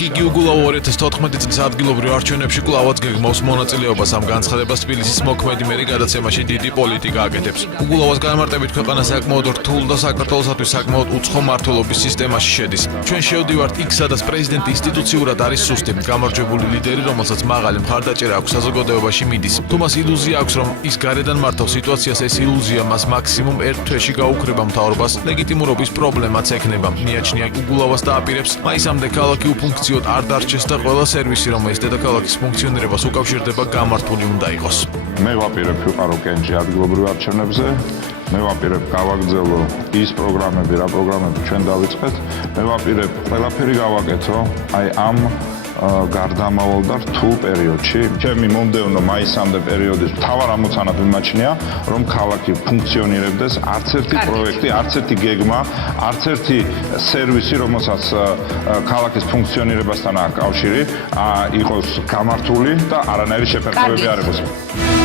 იგი უგულავ 2014 წლის ადგილობრივ არჩევნებში კვლავაც გეგმავს მონაწილეობას ამ განცხადებას თბილისის მოქმედი მერი გადაცემაში დიდი პოლიტიკა აკეთებს. უგულავას განმარტებით ქვეყანა საკმაოდ რთულ და საქართველოსთვის საკმაოდ უცხო მმართველობის სისტემაში შედის. ჩვენ შევდივართ იქ, სადაც პრეზიდენტი ინსტიტუციურად არის სუსტი, გამარჯვებული ლიდერი, რომელსაც მაღალი მხარდაჭერა აქვს საზოგადოებაში მიდის. თუ მას ილუზია აქვს, რომ ის გარედან მართავს სიტუაციას, ეს ილუზია მას მაქსიმუმ ერთ თვეში გაუქრება მთავრობას, ლეგიტიმურობის პრობლემაც ექნება. მიაჩნია უგულავას დააპირებს, მაისამდე ქალაქი უფუნქციოდ არ დარჩეს და ყველა სერვისი, რომელიც დედაქალაქის ფუნქციონირებას უკავშირდება, გამართული უნდა იყოს. მე ვაპირებ ვიყარო კენჭი ადგილობრივ არჩევნებზე. მე ვაპირებ გავაგრძელო ის პროგრამები, რა პროგრამები ჩვენ დავიწყეთ. მე ვაპირებ ყველაფერი გავაკეთო, აი ამ გარდამავალ და რთულ პერიოდში. ჩემი მომდევნო მაისამდე პერიოდის მთავარ ამოცანად მიმაჩნია, რომ ქალაქი ფუნქციონირებდეს, არც ერთი პროექტი, არც ერთი გეგმა, არც ერთი სერვისი, რომელსაც ქალაქის ფუნქციონირებასთან აქვს კავშირი, იყოს გამართული და არანაირი შეფერხებები არ იყოს.